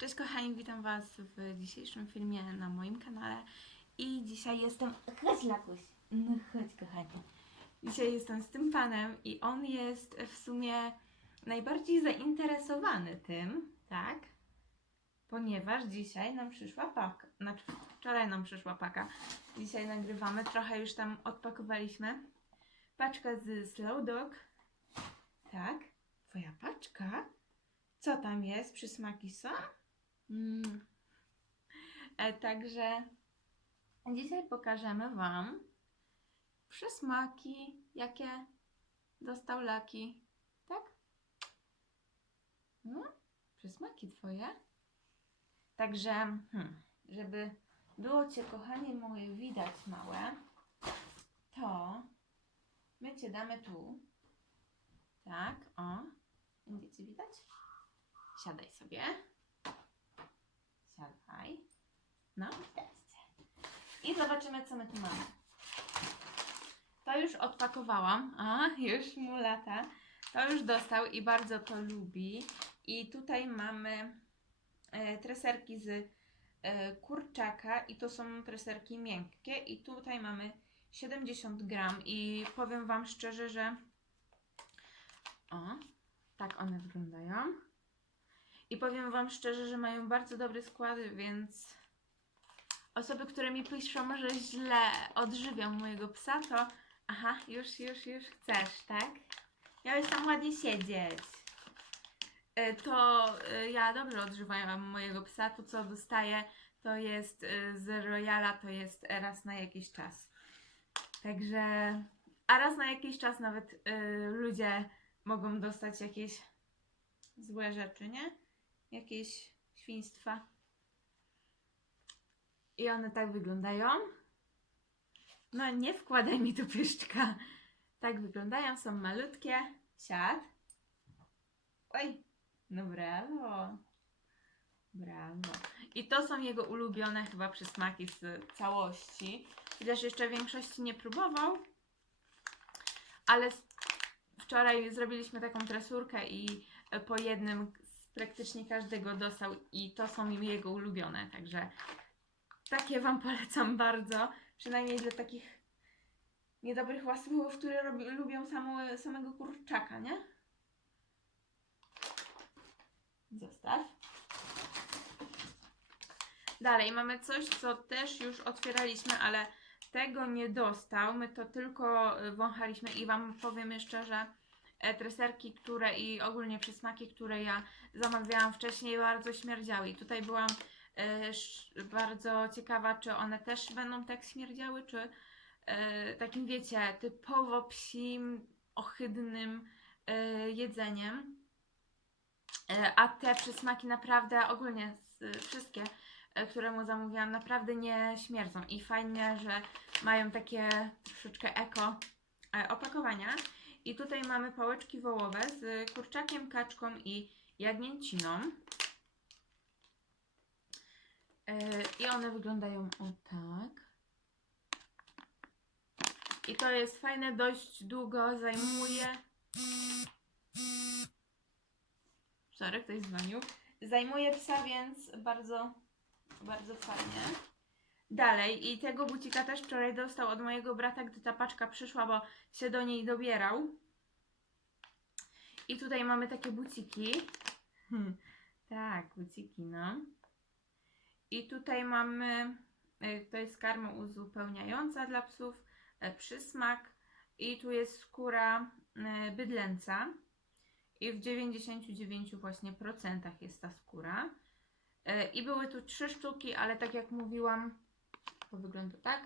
Cześć kochani, witam Was w dzisiejszym filmie na moim kanale i dzisiaj jestem... Chodź Lakuś, no chodź kochani. Dzisiaj jestem z tym panem i on jest w sumie najbardziej zainteresowany tym, tak? Ponieważ dzisiaj nam przyszła paka, znaczy wczoraj nam przyszła paka. Dzisiaj nagrywamy, trochę już tam odpakowaliśmy. Paczka z Slow Dog. Tak, twoja paczka? Co tam jest? Przysmaki są? Mm. E, także dzisiaj pokażemy Wam przysmaki, jakie dostał Laki. Tak? No, przysmaki Twoje. Także, hmm, żeby było Cię, kochanie moje, widać małe, to my Cię damy tu. Tak, o. Będzie widać? Siadaj sobie. Siadaj. No, jesteście. I zobaczymy, co my tu mamy. To już odpakowałam. A, już mu lata. To już dostał i bardzo to lubi. I tutaj mamy e, treserki z e, kurczaka i to są treserki miękkie. I tutaj mamy 70 gram i powiem Wam szczerze, że o, tak one wyglądają. I powiem Wam szczerze, że mają bardzo dobry skład, więc osoby, które mi piszą, że źle odżywiam mojego psa, to aha, już, już, już chcesz, tak? Miałeś tam ładnie siedzieć. Y, To y, ja dobrze odżywam mojego psa. To, co dostaję, to jest y, z Royala, to jest raz na jakiś czas. Także, a raz na jakiś czas nawet ludzie mogą dostać jakieś złe rzeczy, nie? Jakieś świństwa. I one tak wyglądają. No nie wkładaj mi tu pyszczka. Tak wyglądają, są malutkie. Siad. Oj, no brawo. Brawo. I to są jego ulubione chyba przysmaki z całości. Chociaż jeszcze większości nie próbował. Ale wczoraj zrobiliśmy taką tresurkę i po jednym praktycznie każdego dostał i to są jego ulubione, także takie Wam polecam bardzo, przynajmniej dla takich niedobrych łasywów, które robi, lubią samego kurczaka, nie? Zostaw. Dalej mamy coś, co też już otwieraliśmy, ale tego nie dostał. My to tylko y, wąchaliśmy i Wam powiem jeszcze, że treserki, które i ogólnie przysmaki, które ja zamawiałam wcześniej, bardzo śmierdziały. I tutaj byłam e, bardzo ciekawa, czy one też będą tak śmierdziały, czy e, takim, wiecie, typowo psim, ohydnym e, jedzeniem. E, a te przysmaki naprawdę, ogólnie wszystkie, e, które mu zamówiłam, naprawdę nie śmierdzą. I fajnie, że mają takie troszeczkę eko e, opakowania. I tutaj mamy pałeczki wołowe z kurczakiem, kaczką i jagnięciną. E, I one wyglądają o tak. I to jest fajne, dość długo zajmuje. Sorry, ktoś dzwonił. Zajmuje psa, więc bardzo, bardzo fajnie. Dalej, i tego bucika też wczoraj dostał od mojego brata, gdy ta paczka przyszła, bo się do niej dobierał. I tutaj mamy takie buciki. Hmm, tak, buciki, no. I tutaj mamy, y, to jest karma uzupełniająca dla psów, e, przysmak i tu jest skóra e, bydlęca i w 99 właśnie procentach jest ta skóra. I były tu trzy sztuki, ale tak jak mówiłam, to wygląda tak.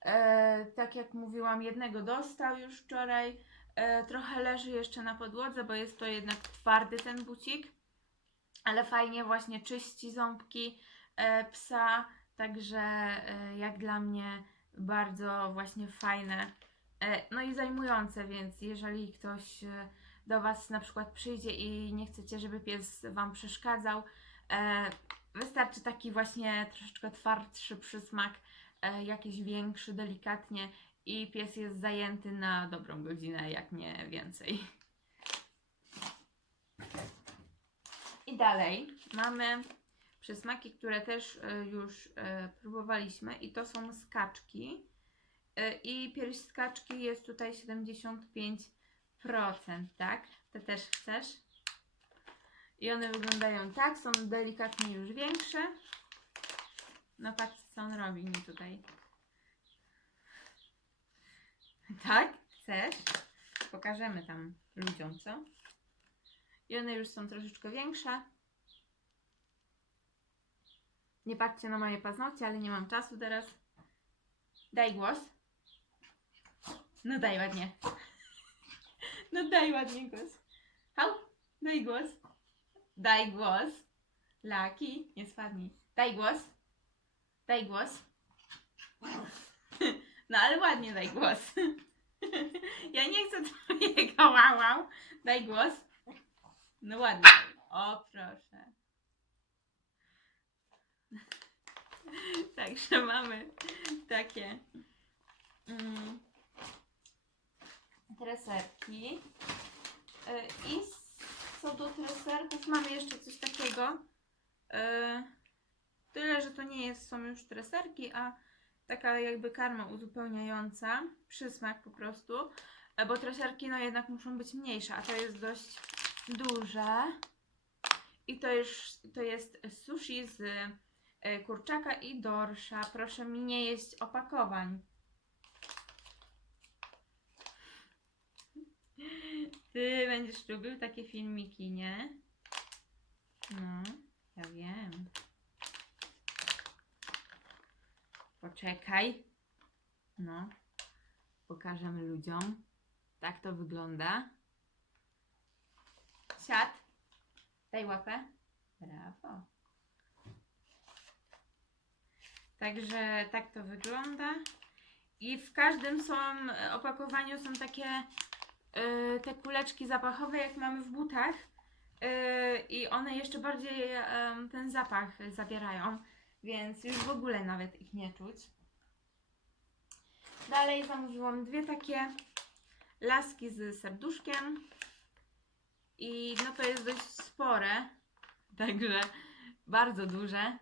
E, tak jak mówiłam, jednego dostał już wczoraj. E, trochę leży jeszcze na podłodze, bo jest to jednak twardy ten bucik. Ale fajnie właśnie czyści ząbki e, psa. Także e, jak dla mnie bardzo właśnie fajne. E, no i zajmujące, więc jeżeli ktoś e, do Was na przykład przyjdzie i nie chcecie, żeby pies Wam przeszkadzał, e, wystarczy taki właśnie troszeczkę twardszy przysmak, e, jakiś większy, delikatnie i pies jest zajęty na dobrą godzinę, jak nie więcej. I dalej mamy przysmaki, które też e, już e, próbowaliśmy i to są skaczki. I pierś skaczki jest tutaj 75%, tak? Te też chcesz? I one wyglądają tak, są delikatnie już większe. No patrzcie, co on robi mi tutaj. Tak? Chcesz? Pokażemy tam ludziom, co? I one już są troszeczkę większe. Nie patrzcie na moje paznokcie, ale nie mam czasu teraz. Daj głos. No daj ładnie. No daj ładnie głos. Hał, daj głos. Daj głos. Laki, nie spadnij. Daj głos. Daj głos. No ale ładnie daj głos. Ja nie chcę twojego wow, wow. Daj głos. No ładnie. O, proszę. Także mamy takie mm, treserki. Y, I co do treserków mamy jeszcze coś takiego. Y, Tyle, że to nie jest, są już treserki, a taka jakby karma uzupełniająca, przysmak po prostu, E, bo treserki no jednak muszą być mniejsze, a to jest dość duże. I to jest, to jest sushi z e, kurczaka i dorsza. Proszę mi nie jeść opakowań. Ty będziesz lubił takie filmiki, nie? No, ja wiem. Poczekaj. No, pokażemy ludziom. Tak to wygląda. Siad. Daj łapę. Brawo. Także tak to wygląda. I w każdym są opakowaniu są takie te kuleczki zapachowe, jak mamy w butach. E, I one jeszcze bardziej em, ten zapach zawierają, więc już w ogóle nawet ich nie czuć. Dalej zamówiłam dwie takie laski z serduszkiem. I no to jest dość spore, także bardzo duże.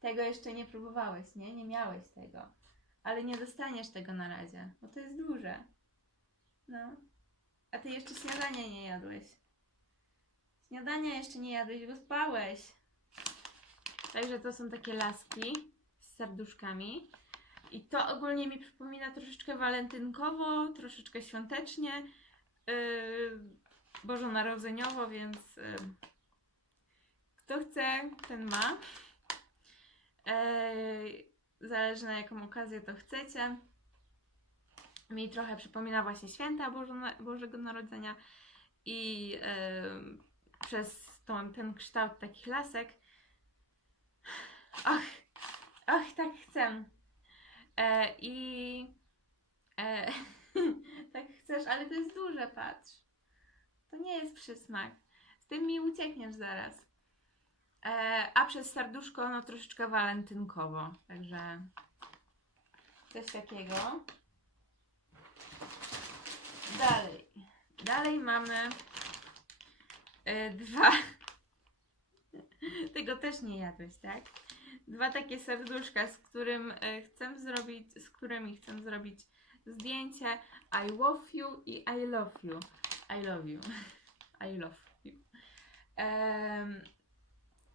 Tego jeszcze nie próbowałeś, nie? Nie miałeś tego. Ale nie dostaniesz tego na razie, bo to jest duże. No. A ty jeszcze śniadania nie jadłeś. Śniadania jeszcze nie jadłeś, bo spałeś. Także to są takie laski z serduszkami. I to ogólnie mi przypomina troszeczkę walentynkowo, troszeczkę świątecznie, yy, bożonarodzeniowo, więc yy, kto chce, ten ma. Yy, zależy na jaką okazję to chcecie. Mi trochę przypomina właśnie święta Bożo, Bożego Narodzenia i przez tą, ten kształt takich lasek. Ach, ach, tak chcę. E, I e, tak chcesz, ale to jest duże, patrz. To nie jest przysmak. Z tym mi uciekniesz zaraz. E, a przez serduszko, no troszeczkę walentynkowo. Także coś takiego. Dalej. Dalej mamy e, dwa. Tego też nie jadłeś, tak? Dwa takie serduszka, z którym e, chcę zrobić, z którymi chcę zrobić zdjęcie I love you i I love you. I love you. I love you. Em,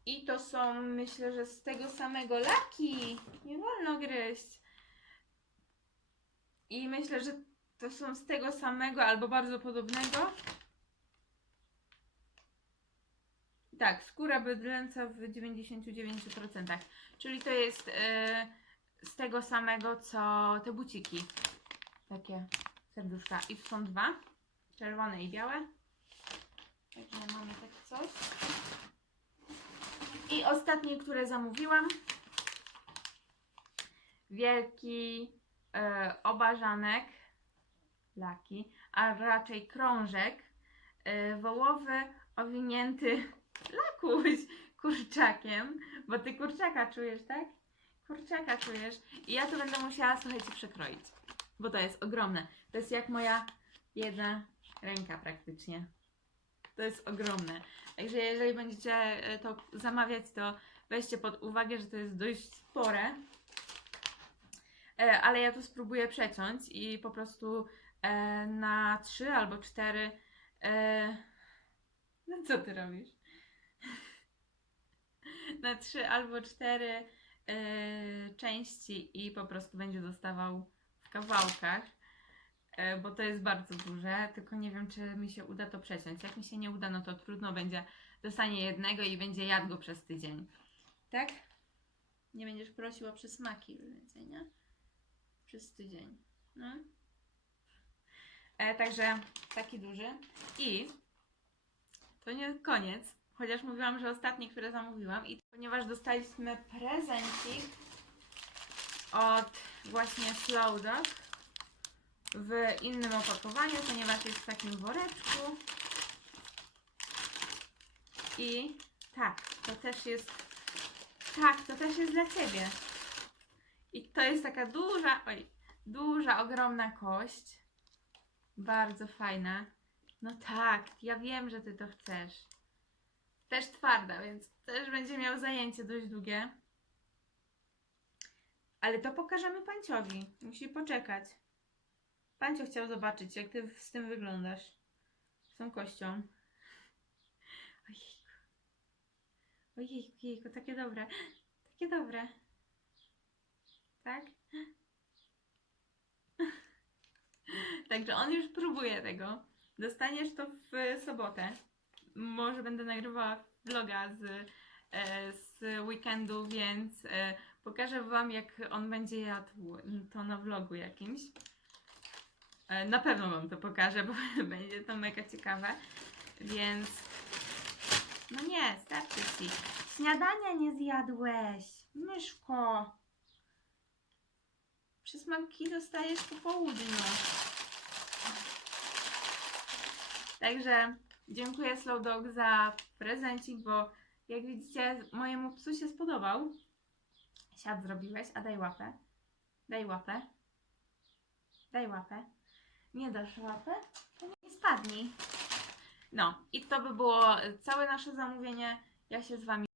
I to są, myślę, że z tego samego laki. Nie wolno gryźć. I myślę, że to są z tego samego albo bardzo podobnego. Tak, skóra bydlęca w 99%. Czyli to jest e, z tego samego, co te buciki. Takie serduszka. I tu są dwa. Czerwone i białe. Także mamy takie coś. I ostatnie, które zamówiłam. Wielki e, obarzanek. Laki. A raczej krążek. E, wołowy owinięty lakuś kurczakiem, bo ty kurczaka czujesz, tak? Kurczaka czujesz. I ja to będę musiała, słuchajcie, przekroić, bo to jest ogromne. To jest jak moja jedna ręka praktycznie. To jest ogromne. Także jeżeli będziecie e, to zamawiać, to weźcie pod uwagę, że to jest dość spore. E, Ale ja tu spróbuję przeciąć i po prostu na trzy albo cztery. E, no co ty robisz? na trzy albo cztery e, części i po prostu będzie dostawał w kawałkach, e, bo to jest bardzo duże, tylko nie wiem, czy mi się uda to przeciąć. Jak mi się nie uda, no to trudno będzie, dostanie jednego i będzie jadł go przez tydzień. Tak? Nie będziesz prosił o przysmaki nie? Przez tydzień. No. E, także taki duży. I to nie koniec, chociaż mówiłam, że ostatnie, które zamówiłam. I ponieważ dostaliśmy prezencik od właśnie Slow Dog w innym opakowaniu, ponieważ jest w takim woreczku. I tak, to też jest. Tak, to też jest dla ciebie. I to jest taka duża, oj, duża, ogromna kość. Bardzo fajna. No tak, ja wiem, że ty to chcesz. Też twarda, więc też będzie miał zajęcie dość długie. Ale to pokażemy Panciowi. Musi poczekać. Pancio chciał zobaczyć, jak ty z tym wyglądasz. Z tą kością. Ojejku. Ojejku, jejku, takie dobre. Takie dobre. Tak? Także on już próbuje tego. Dostaniesz to w sobotę. Może będę nagrywała vloga z, e, z weekendu, więc e, pokażę Wam, jak on będzie jadł to na vlogu jakimś. E, na pewno Wam to pokażę, bo będzie to mega ciekawe. Więc. No nie, starczy ci. Śniadania nie zjadłeś. Myszko. Przysmaki dostajesz po południu. Także dziękuję Slow Dog za prezencik, bo jak widzicie, mojemu psu się spodobał. Siad zrobiłeś, a daj łapę. Daj łapę. Daj łapę. Nie dasz łapę? To nie spadnij. No, i to by było całe nasze zamówienie. Ja się z Wami